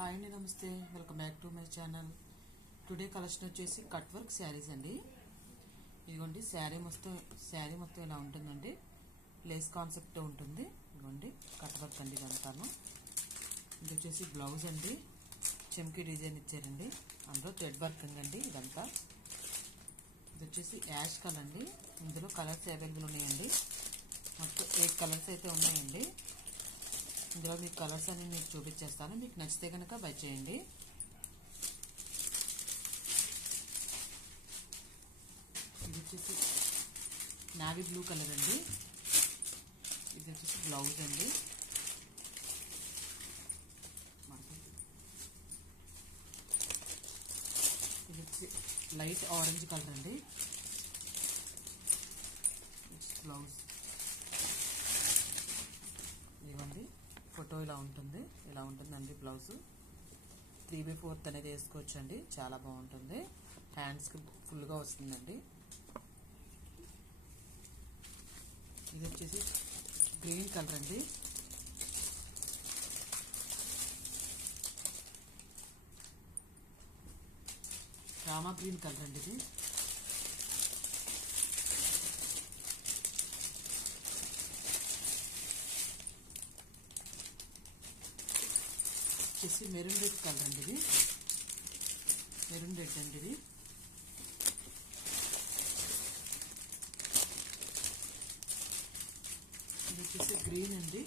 Hi అండి, నమస్తే. Welcome back to my channel. Today collection వచ్చేసి కట్ వర్క్ శారీస్ అండి. ఇదిగోండి శారీ మొత్తం ఇలా ఉంటుందండి. లేస్ కాన్సెప్ట్ ఉంటుంది. ఇదిగోండి కట్ వర్క్ అండి ఇదంతాను. ఇది వచ్చేసి బ్లౌజ్ అండి, చెమ్కీ డిజైన్ ఇచ్చారండి. అందులో థ్రెడ్ వర్క్ అండి ఇదంతా. ఇది వచ్చేసి యాష్ కలర్ అండి. ఇందులో కలర్స్ అవైలబుల్ ఉన్నాయండి. మొత్తం 8 కలర్స్ అయితే ఉన్నాయండి. ఇందులో మీకు కలర్స్ అన్ని మీకు చూపించేస్తాను. మీకు నచ్చితే కనుక బై చేయండి. ఇది వచ్చేసి నావీ బ్లూ కలర్ అండి. ఇది వచ్చేసి బ్లౌజ్ అండి. ఇది వచ్చి లైట్ ఆరెంజ్ కలర్ అండి. బ్లౌజ్ ఇవ్వండి. ఫోటో ఇలా ఉంటుందండి బ్లౌజ్. 3/4 అనేది వేసుకోవచ్చు అండి. చాలా బాగుంటుంది. హ్యాండ్స్కి ఫుల్గా వస్తుందండి. ఇది వచ్చేసి గ్రీన్ కలర్ అండి. రామా గ్రీన్ కలర్ అండి. ఇది వచ్చేసి మెరూన్ రెడ్ కలర్ అండి. ఇది మెరూన్ రెడ్ అండి. ఇది వచ్చేసి గ్రీన్ అండి.